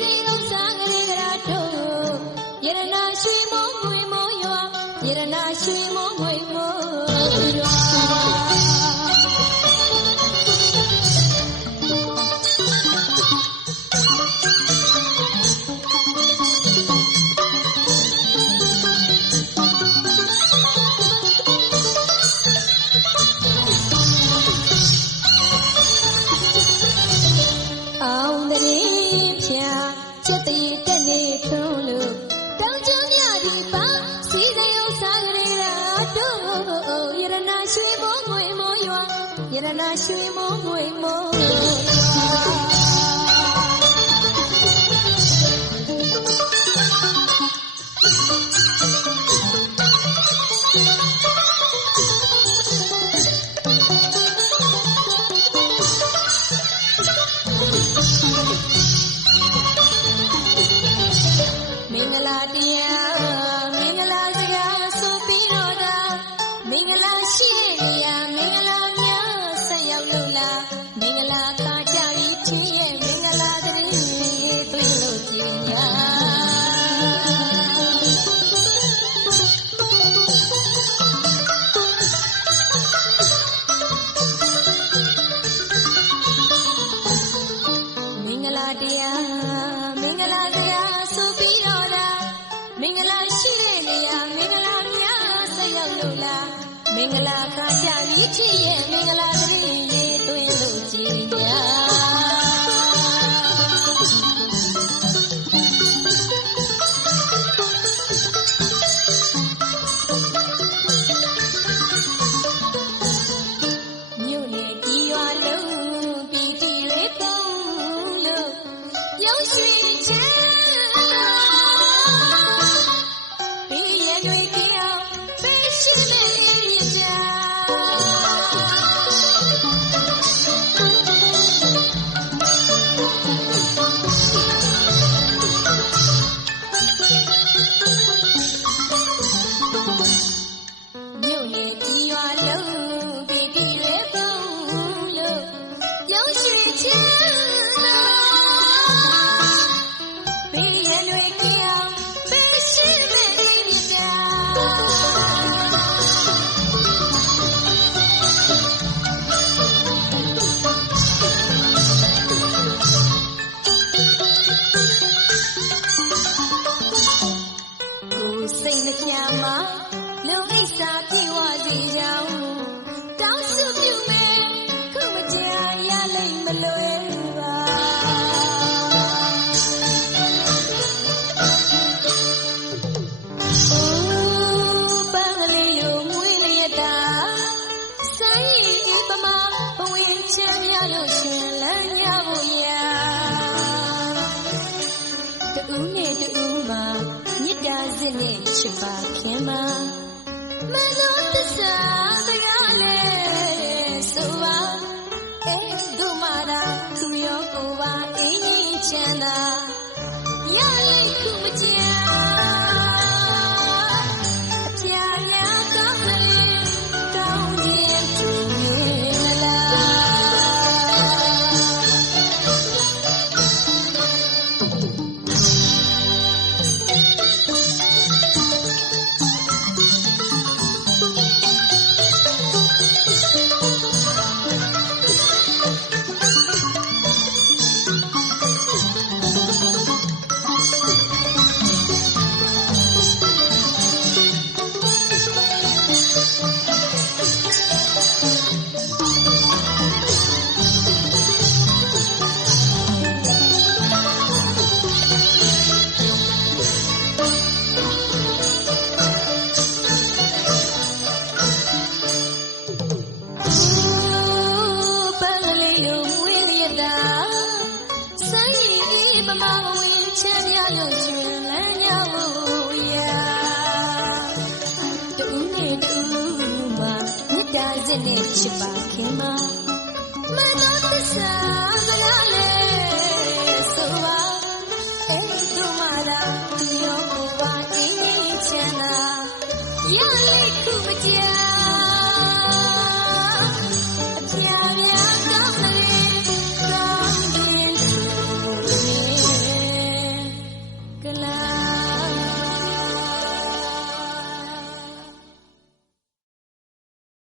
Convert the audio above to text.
စဉ်လုံးစားကလေးကရာတို့ယရနာရှိမောငွေမောရွာယရနာရှိမောငွေ ယရနာရွှေမိုးငွေမိုးရွာယရနာရွှေ ရောက်လို့လားမင်္ဂလာခါကြပြီချစ်ရဲ့မင်္ဂလာတည်းလေးသွင်းလို့ကြည်ညာ လို့ရှင်လန်းရဖို့ရာတူးနဲ့တူးမှာမြစ်တာစစ်နဲ့ချစ်ပါခင်မှာမလို့တစ္ဆာစကားလဲဆိုပါအဲဒုမာရာသူရောကိုပါအင်းကြီးချမ်းသာရလိုက်ခုမကြအ မာဝင်ချမ်းရလို့ရှင်လန်းရဖို့ရာတူနဲ့တူမှာမြတ်တာစစ်နဲ့ချစ်ပါခင်မှာမတော်သစ္စာစကားလဲဆိုပါအဲဒုမာရာသူရောကိုပါအင်းချမ်းသာရလိခုမကြာ